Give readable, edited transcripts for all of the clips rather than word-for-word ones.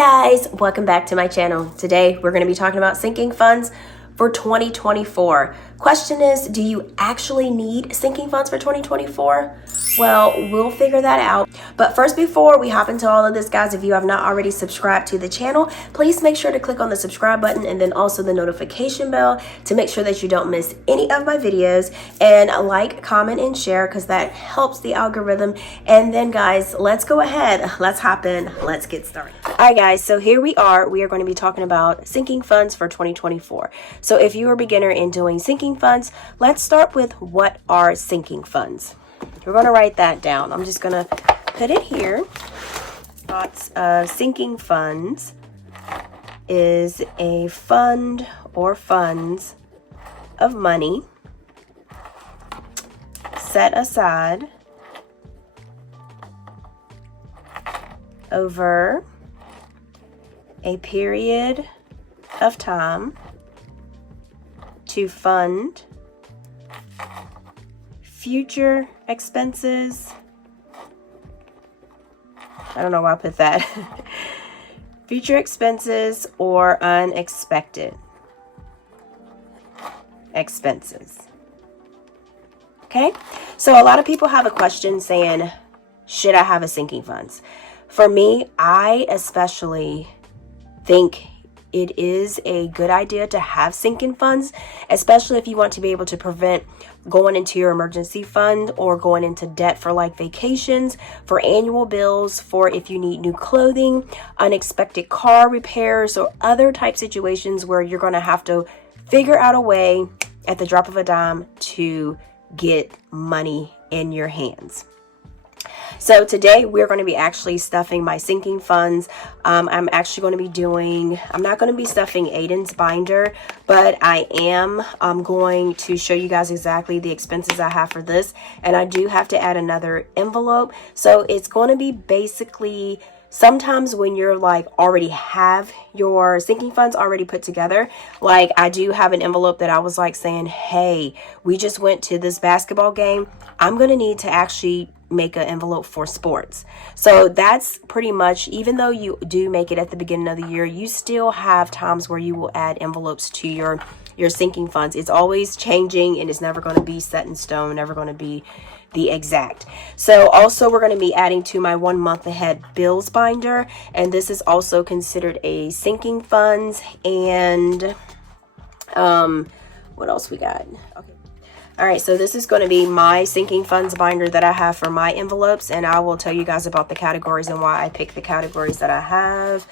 guys, welcome back to my channel. Today we're going to be talking about sinking funds for 2024. Question is, do you actually need sinking funds for 2024? Well, we'll figure that out. But first, before we hop into all of this, guys, if you have not already subscribed to the channel, please make sure to click on the subscribe button and then also the notification bell to make sure that you don't miss any of my videos. And like, comment, and share because that helps the algorithm. And then, guys, let's go ahead. Let's hop in. Let's get started. All right, guys, so here we are. We are going to be talking about sinking funds for 2024. So if you're a beginner in doing sinking funds, let's start with what are sinking funds. We're going to write that down. I'm just going to put it here. Lots of sinking funds is a fund or funds of money set aside over a period of time to fund future expenses. I don't know why I put that. Future expenses or unexpected expenses. Okay, so a lot of people have a question saying, should I have a sinking funds? For me, I especially think it is a good idea to have sinking funds, especially if you want to be able to prevent going into your emergency fund or going into debt for like vacations, for annual bills, for if you need new clothing, unexpected car repairs, or other type situations where you're going to have to figure out a way at the drop of a dime to get money in your hands. So today we're going to be actually stuffing my sinking funds. I'm actually going to be I'm not going to be stuffing Aiden's binder, but I am going to show you guys exactly the expenses I have for this. And I do have to add another envelope. So it's going to be basically sometimes when you're like already have your sinking funds already put together, like I do have an envelope that I was like saying, hey, we just went to this basketball game. I'm going to need to actually make an envelope for sports. So that's pretty much, even though you do make it at the beginning of the year, you still have times where you will add envelopes to your sinking funds. It's always changing and it's never going to be set in stone, never going to be the exact. So also we're going to be adding to my 1 month ahead bills binder, and this is also considered a sinking funds. And what else we got? Okay. All right, so this is going to be my sinking funds binder that I have for my envelopes, and I will tell you guys about the categories and why I picked the categories that I have.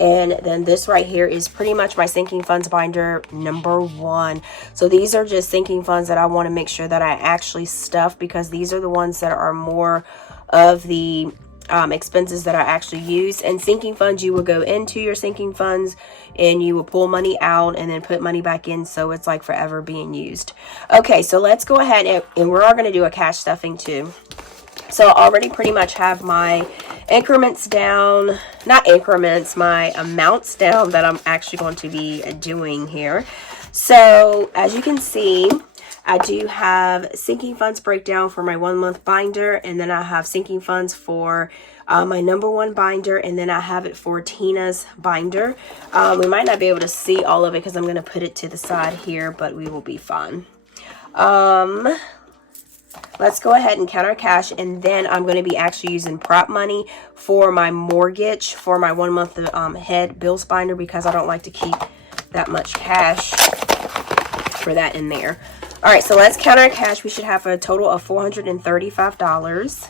And then this right here is pretty much my sinking funds binder number 1. So these are just sinking funds that I want to make sure that I actually stuff, because these are the ones that are more of the expenses that I actually use. And sinking funds, you will go into your sinking funds and you will pull money out and then put money back in, so it's like forever being used. Okay, so let's go ahead and we're all going to do a cash stuffing too. So I already pretty much have my increments down, not increments, my amounts down that I'm actually going to be doing here. So as you can see, I do have sinking funds breakdown for my 1 month binder, and then I have sinking funds for my number 1 binder, and then I have it for Tina's binder. We might not be able to see all of it because I'm going to put it to the side here, but we will be fine. Let's go ahead and count our cash, and then I'm going to be actually using prop money for my mortgage for my 1 month ahead bills binder, because I don't like to keep that much cash for that in there. All right, so let's count our cash. We should have a total of $435.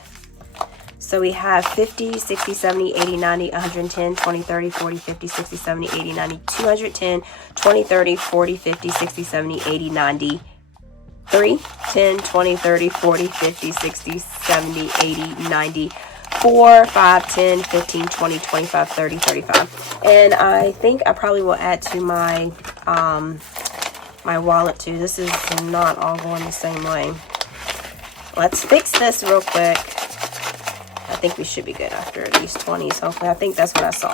So we have 50, 60, 70, 80, 90, 110, 20, 30, 40, 50, 60, 70, 80, 90, 210, 20, 30, 40, 50, 60, 70, 80, 90, 3, 10, 20, 30, 40, 50, 60, 70, 80, 90, 4, 5, 10, 15, 20, 25, 30, 35. And I think I probably will add to my my wallet too. This is not all going the same way. Let's fix this real quick. I think we should be good after these 20s. Hopefully, I think that's what I saw.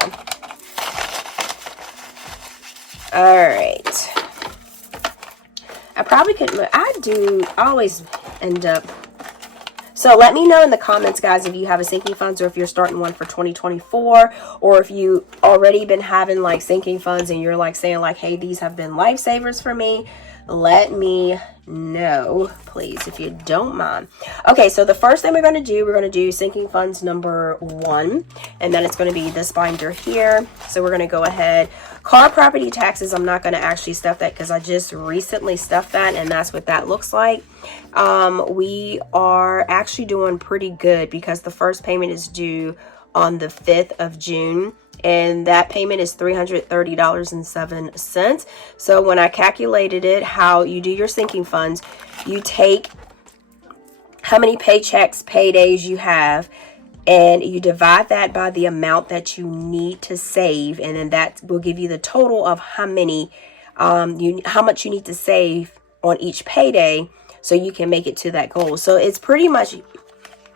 All right. I probably could, I always end up So let me know in the comments, guys, if you have a sinking funds or if you're starting one for 2024, or if you already been having like sinking funds and you're like saying like, hey, these have been lifesavers for me. Let me know, please, if you don't mind. Okay, so the first thing we're going to do sinking funds number 1, and then it's going to be this binder here. So we're going to go ahead. Car property taxes, I'm not going to actually stuff that because I just recently stuffed that, and that's what that looks like. We are actually doing pretty good because the first payment is due on the 5th of June. And that payment is $330.07. So when I calculated it, how you do your sinking funds, you take how many paychecks, paydays you have, and you divide that by the amount that you need to save, and then that will give you the total of how many how much you need to save on each payday so you can make it to that goal. So it's pretty much,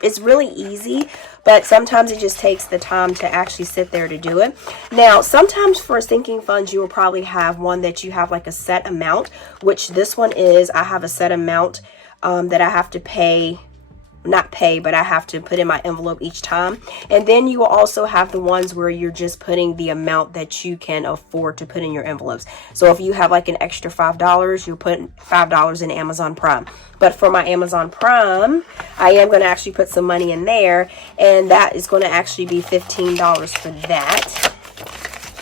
it's really easy, but sometimes it just takes the time to actually sit there to do it. Now, sometimes for sinking funds, you will probably have one that you have like a set amount, which this one is, I have a set amount that I have to pay, not pay, but I have to put in my envelope each time. And then you will also have the ones where you're just putting the amount that you can afford to put in your envelopes. So if you have like an extra $5, you put $5 in Amazon Prime. But for my Amazon Prime, I am going to actually put some money in there, and that is going to actually be $15 for that.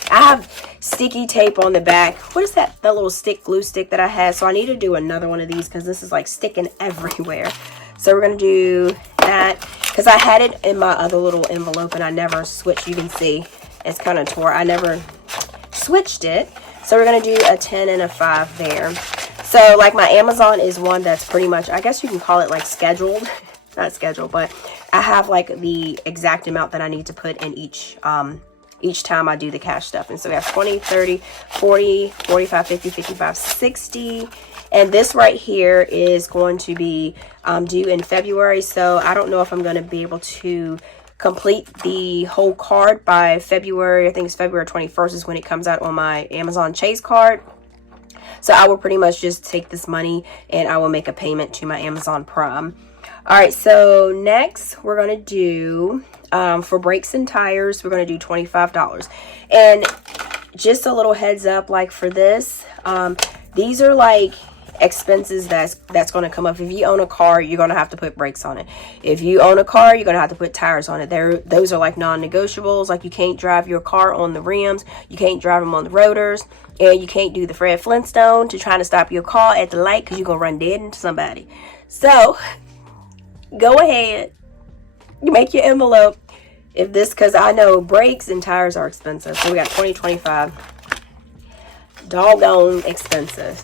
I have sticky tape on the back. What is that? That little glue stick that I had. So I need to do another one of these because this is like sticking everywhere. So we're going to do that because I had it in my other little envelope and I never switched. You can see it's kind of tore. I never switched it. So we're going to do a 10 and a 5 there. So like my Amazon is one that's pretty much, I guess you can call it like scheduled. Not scheduled, but I have like the exact amount that I need to put in each time I do the cash stuff. And so we have 20, 30, 40, 45, 50, 55, 60. And this right here is going to be due in February. So I don't know if I'm going to be able to complete the whole card by February. I think it's February 21st is when it comes out on my Amazon Chase card. So I will pretty much just take this money and I will make a payment to my Amazon Prime. All right, so next we're going to do, for brakes and tires, we're going to do $25. And just a little heads up, like for this, these are like expenses that's going to come up. If you own a car, you're going to have to put brakes on it. If you own a car, you're going to have to put tires on it. Those are like non-negotiables. Like you can't drive your car on the rims, you can't drive them on the rotors, and you can't do the Fred Flintstone to trying to stop your car at the light because you're going to run dead into somebody. So go ahead, you make your envelope. If this, because I know brakes and tires are expensive. So we got 20, 25. Doggone expensive.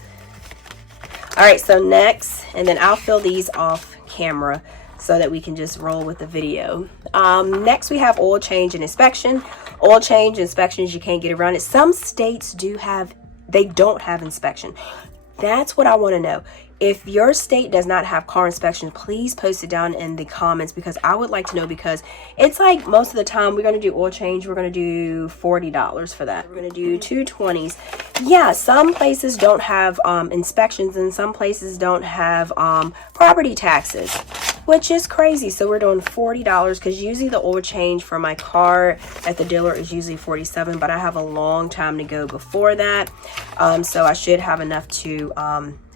All right, so next, and then I'll fill these off camera so that we can just roll with the video. Next, we have oil change and inspection. Oil change inspections, you can't get around it. Some states do have, they don't have inspection. That's what I want to know. If your state does not have car inspection, please post it down in the comments because I would like to know, because it's like most of the time we're going to do oil change. We're going to do $40 for that. We're going to do 220s. Yeah, some places don't have inspections and some places don't have property taxes, which is crazy. So we're doing $40 because usually the oil change for my car at the dealer is usually $47, but I have a long time to go before that. So I should have enough to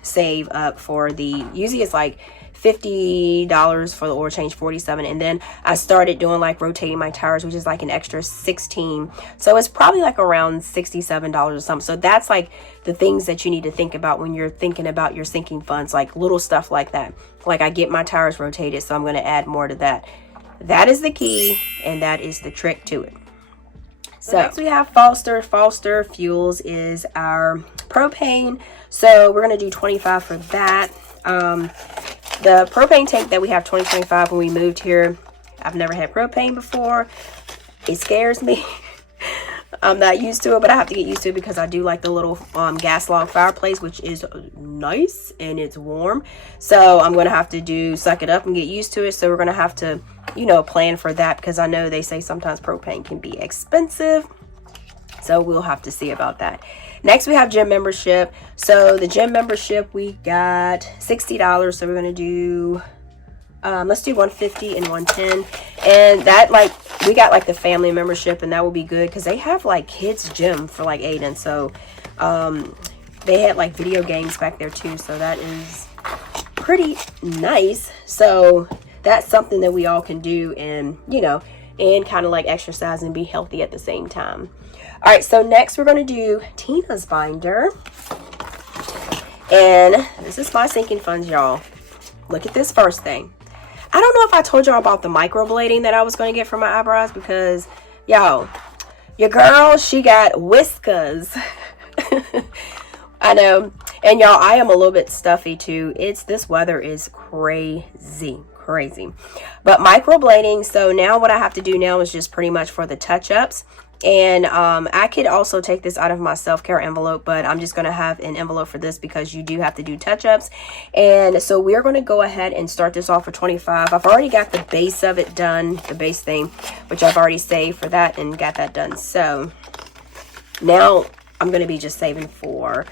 save up for the, usually it's like $50 for the oil change, $47, and then I started doing like rotating my tires, which is like an extra $16, so it's probably like around $67 or something. So that's like the things that you need to think about when you're thinking about your sinking funds, like little stuff like that. Like I get my tires rotated, so I'm going to add more to that. That is the key, and that is the trick to it. So next we have Foster. Foster Fuels is our propane. So we're going to do 25 for that. The propane tank that we have 2025 when we moved here, I've never had propane before. It scares me. I'm not used to it, but I have to get used to it because I do like the little gas log fireplace, which is nice and it's warm. So I'm going to have to suck it up and get used to it. So we're going to have to, you know, plan for that because I know they say sometimes propane can be expensive. So we'll have to see about that. Next, we have gym membership. So the gym membership, we got $60. So we're going to do Let's do 150 and 110. And that, like, we got like the family membership, and that will be good because they have like kids gym for like Aiden. So they had like video games back there too, so that is pretty nice. So that's something that we all can do, and you know, and kind of like exercise and be healthy at the same time. All right, so next we're going to do Tina's binder, and this is my sinking funds, y'all. Look at this first thing. I don't know if I told y'all about the microblading that I was going to get for my eyebrows, because y'all, your girl, she got whiskers. I know. And y'all, I am a little bit stuffy too. This weather is crazy. But microblading, so now what I have to do now is just pretty much for the touch-ups. And I could also take this out of my self-care envelope, but I'm just going to have an envelope for this because you do have to do touch-ups. And so we're going to go ahead and start this off for $25. I've already got the base of it done, the base thing, which I've already saved for that and got that done. So now I'm going to be just saving for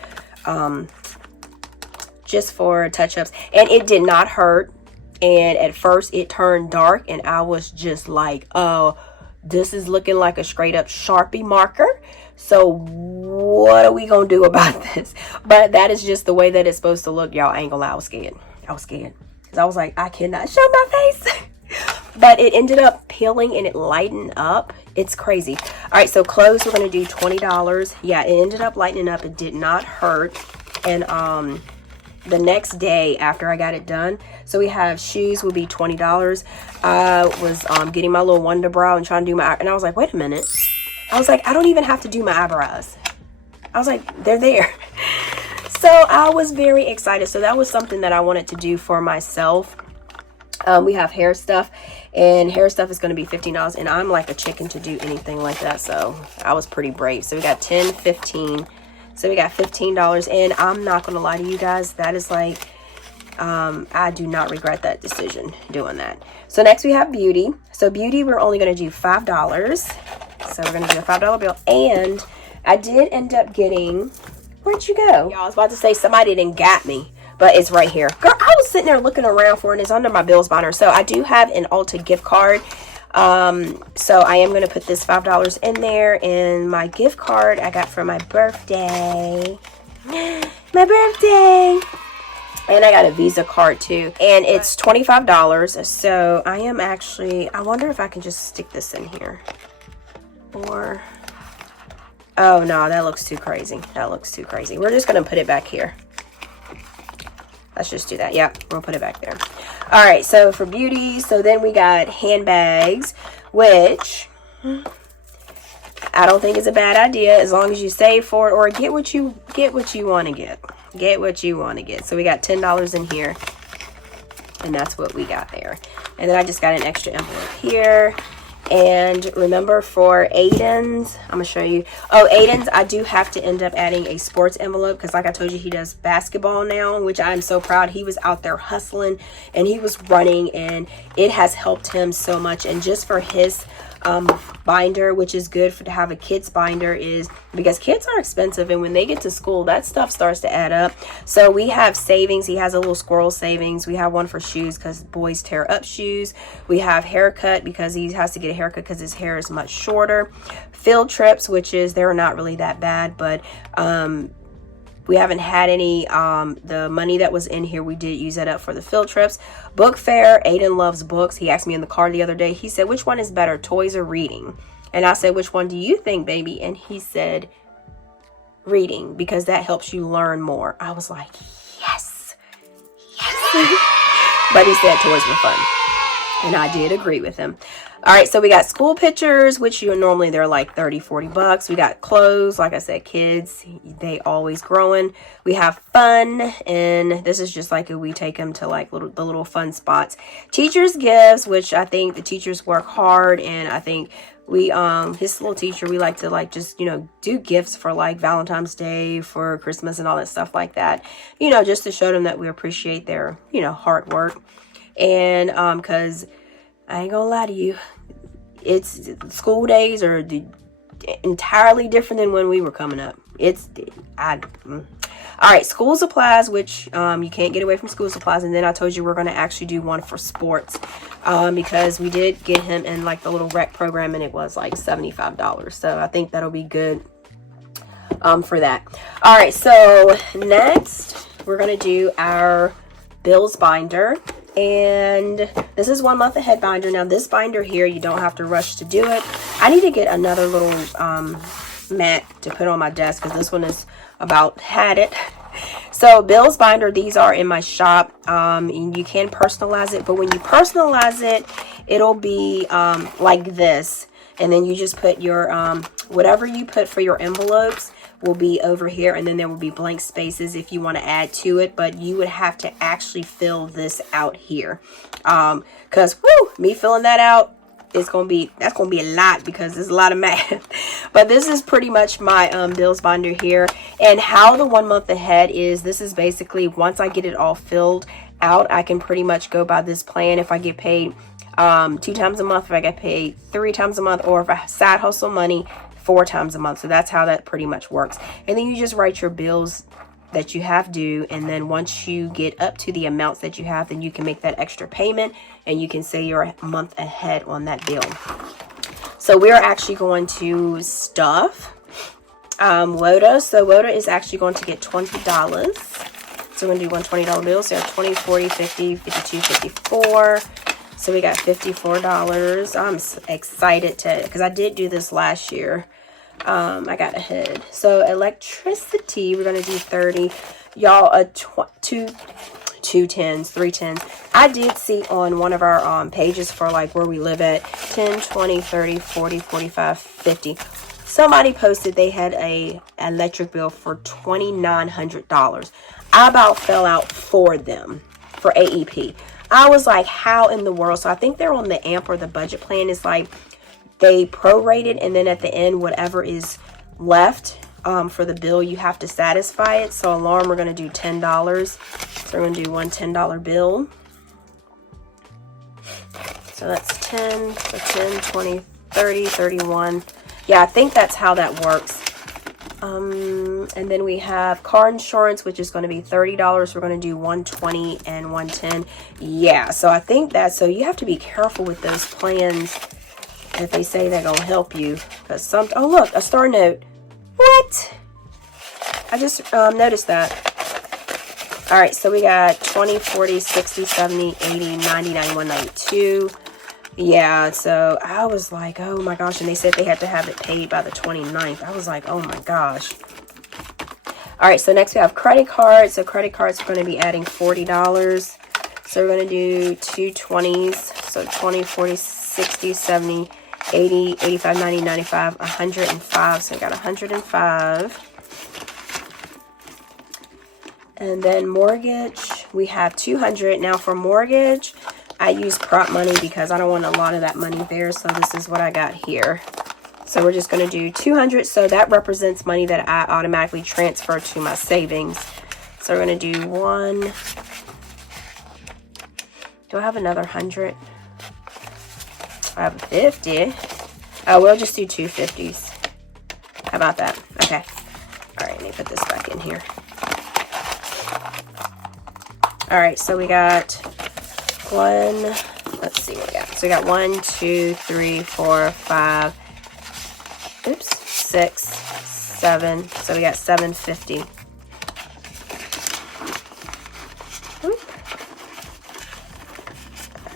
just for touch-ups. And it did not hurt. And at first it turned dark, and I was just like, oh, this is looking like a straight up Sharpie marker. So what are we gonna do about this? But that is just the way that it's supposed to look, y'all. I ain't gonna lie, I was scared because I was like, I cannot show my face. But it ended up peeling and it lightened up. It's crazy. All right, so clothes, we're gonna do $20. Yeah, it ended up lightening up. It did not hurt. And the next day after I got it done, so we have shoes will be $20. I was getting my little wonder brow and trying to do my, and I was like, wait a minute. I was like, I don't even have to do my eyebrows. I was like, they're there. So I was very excited. So that was something that I wanted to do for myself. We have hair stuff, and hair stuff is going to be $15, and I'm like a chicken to do anything like that. So I was pretty brave. So we got 10, 15. So we got $15, and I'm not going to lie to you guys. That is like, I do not regret that decision doing that. So next we have beauty. So beauty, we're only going to do $5. So we're going to do a $5 bill. And I did end up getting, where'd you go? Y'all, I was about to say somebody didn't got me, but it's right here. Girl, I was sitting there looking around for it, and it's under my bills binder. So I do have an Ulta gift card. So I am going to put this $5 in there, and my gift card I got for my birthday. My birthday. And I got a Visa card too, and it's $25. So I am actually, I wonder if I can just stick this in here, or, oh no, that looks too crazy. That looks too crazy. We're just going to put it back here. Let's just do that. Yeah, we'll put it back there. All right, so for beauty, so then we got handbags, which I don't think is a bad idea as long as you save for it, or get what you want to get. Get what you want to get. So we got $10 in here, and that's what we got there. And then I just got an extra envelope here. And remember, for Aiden's, I'm gonna show you. Oh, Aiden's, I do have to end up adding a sports envelope, because like I told you, he does basketball now, which I'm so proud. He was out there hustling, and he was running, and it has helped him so much. And just for his binder, which is good to have a kid's binder, is because kids are expensive, and when they get to school, that stuff starts to add up. So we have savings. He has a little squirrel savings. We have one for shoes because boys tear up shoes. We have haircut because he has to get a haircut because his hair is much shorter. Field trips, which is, they're not really that bad, but we haven't had any. The money that was in here, we did use that up for the field trips. Book fair, Aiden loves books. He asked me in the car the other day, he said, which one is better, toys or reading? And I said, which one do you think, baby? And he said, reading, because that helps you learn more. I was like, yes. But he said toys were fun, and I did agree with him. All right, so we got school pictures, which normally they're like 30, 40 bucks. We got clothes, like I said, kids, they always growing. We have fun, and this is just like we take them to like the little fun spots. Teachers gifts, which I think the teachers work hard, and I think we his little teacher, we like to like just, you know, do gifts for like Valentine's Day, for Christmas and all that stuff like that, you know, just to show them that we appreciate their, you know, hard work. And because I ain't gonna lie to you, it's school days are entirely different than when we were coming up. All right, school supplies, which you can't get away from school supplies. And then I told you we're going to actually do one for sports because we did get him in like the little rec program, and it was like $75. So I think that'll be good for that. All right, so next we're going to do our bills binder. And this is 1 month ahead binder. Now this binder here, you don't have to rush to do it. I need to get another little mat to put on my desk because this one is about had it. So bills binder, these are in my shop. And you can personalize it, but when you personalize it, it'll be like this. And then you just put your whatever you put for your envelopes will be over here, and then there will be blank spaces if you want to add to it, but you would have to actually fill this out here because me filling that out is gonna be a lot because there's a lot of math. But this is pretty much my bills binder here. And how the 1 month ahead is, this is basically once I get it all filled out, I can pretty much go by this plan. If I get paid 2 times a month, if I get paid 3 times a month, or if I side hustle money 4 times a month. So that's how that pretty much works. And then you just write your bills that you have due, and then once you get up to the amounts that you have, then you can make that extra payment and you can say you're a month ahead on that bill. So we're actually going to stuff WOTA. So WOTA is actually going to get $20. So we're going to do $120 bills. So 20, 40, 50, 52, 54. So we got $54. I'm excited because I did do this last year. I got ahead. So electricity, we're going to do 30. Y'all, two 10s, 3 10s. I did see on one of our pages for like where we live at 10, 20, 30, 40, 45, 50. Somebody posted they had a electric bill for $2,900. I about fell out for them for AEP. I was like, how in the world? So I think they're on the AMP or the budget plan. It's like they prorate it, and then at the end, whatever is left for the bill, you have to satisfy it. So alarm, we're going to do $10. So we're going to do one $10 bill. So that's 10, so 10, 20, 30, 31. Yeah, I think that's how that works. And then we have car insurance, which is going to be $30. We're going to do $120 and $110. Yeah, so I think that, so you have to be careful with those plans if they say they're going to help you. Because some, oh look, a star note. What? I just noticed that. All right, so we got 20, 40, 60, 70, 80, 90, 91, 92. Yeah, so I was like, oh my gosh. And they said they had to have it paid by the 29th. I was like, oh my gosh. All right, so next we have credit cards. So credit cards are going to be adding $40. So we're going to do 2 20s. So 20, 40, 60, 70, 80, 85, 90, 95, 105. So we got 105. And then mortgage, we have 200. Now for mortgage, I use prop money because I don't want a lot of that money there. So this is what I got here. So we're just going to do 200. So that represents money that I automatically transfer to my savings. So we're going to do 1. Do I have another 100? I have 50. Oh, we'll just do 2 50s. How about that? Okay. All right, let me put this back in here. All right, so we got 1, let's see what we got. So we got 1, 2, 3, 4, 5, 6, 7. So we got 750.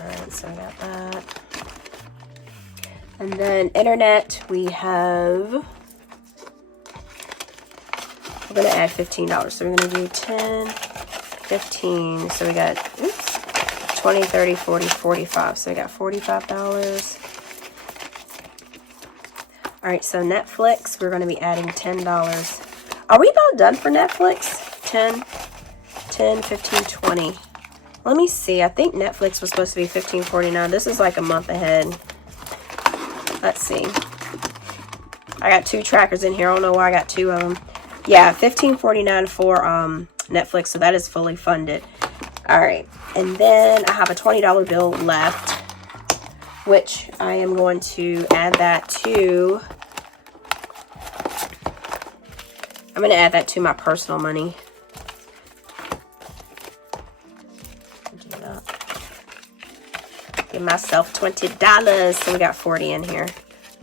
All right, so we got that. And then internet, we have, we're going to add $15. So we're going to do 10, 15. So we got, 20, 30, 40, 45. So we got $45. All right, so Netflix, we're going to be adding $10. Are we about done for Netflix? 10, 15, 20. Let me see. I think Netflix was supposed to be $15.49. This is like a month ahead. Let's see. I got 2 trackers in here. I don't know why I got 2 of them. Yeah, $15.49 for Netflix, so that is fully funded. All right, and then I have a $20 bill left, which I am going to add that to I'm going to add that to my personal money. Do that. Give myself $20. So we got 40 in here.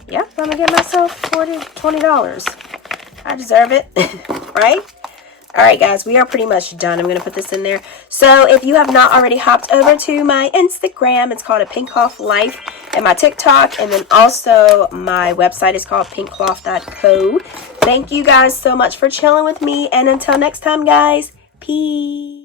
Yeah, I'm going to give myself $20. I deserve it, right? All right, guys, we are pretty much done. I'm going to put this in there. So if you have not already hopped over to my Instagram, it's called 𝗗𝗚𝗏𝗡�life, and my TikTok, and then also my website is called 𝗗𝗚𝗏𝗡𝗧.co. Thank you guys so much for chilling with me, and until next time, guys, peace.